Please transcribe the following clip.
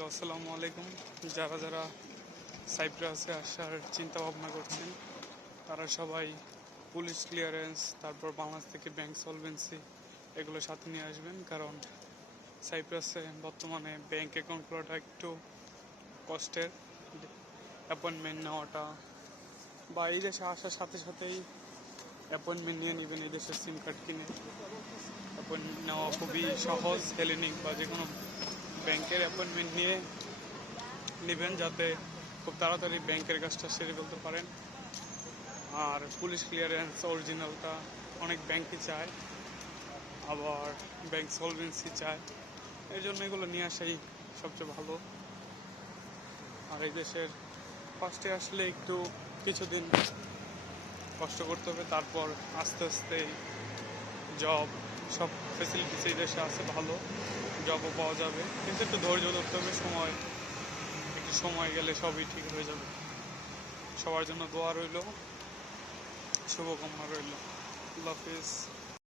Hello, আসসালামু আলাইকুম। যারা যারা সাইপ্রাসে আসার চিন্তা ভাবনা করছেন তারা সবাই পুলিশ ক্লিয়ারেন্স, তারপর বাংলাদেশ থেকে ব্যাংক সলভেন্সি এগুলো সাথে নিয়ে আসবেন। কারণ সাইপ্রাসে বর্তমানে ব্যাংক অ্যাকাউন্ট খোলাটা একটু কষ্টের। অ্যাপয়েন্টমেন্ট নেওয়াটা বা এই দেশে আসার সাথে সাথেই অ্যাপয়েন্টমেন্ট নিয়ে নেবেন। এই দেশের সিম কার্ড কিনে অ্যাপয়েন্টমেন্ট নেওয়া খুবই সহজ। হেলেনিক বা যে কোনো ব্যাংকের অ্যাপয়েন্টমেন্ট নিয়ে নেবেন যাতে খুব তাড়াতাড়ি ব্যাংকের কাজটা সেরে ফেলতে পারেন। আর পুলিশ ক্লিয়ারেন্স অরিজিনালটা অনেক ব্যাংকই চায়, আবার ব্যাংক সলভেন্সি চায়। এর জন্য এগুলো নিয়ে আসাই সবচেয়ে ভালো। আর এই দেশের ফার্স্টে আসলে একটু কিছুদিন কষ্ট করতে হবে, তারপর আস্তে আস্তে জব সব ফেসিলিটিস এই দেশে আছে, ভালো জবও পাওয়া যাবে। কিন্তু একটু ধৈর্য ধরতে হবে, একটু সময় গেলে সবই ঠিক হয়ে যাবে। সবার জন্য দোয়া রইল, শুভকামনা রইল। আল্লাহ হাফিজ।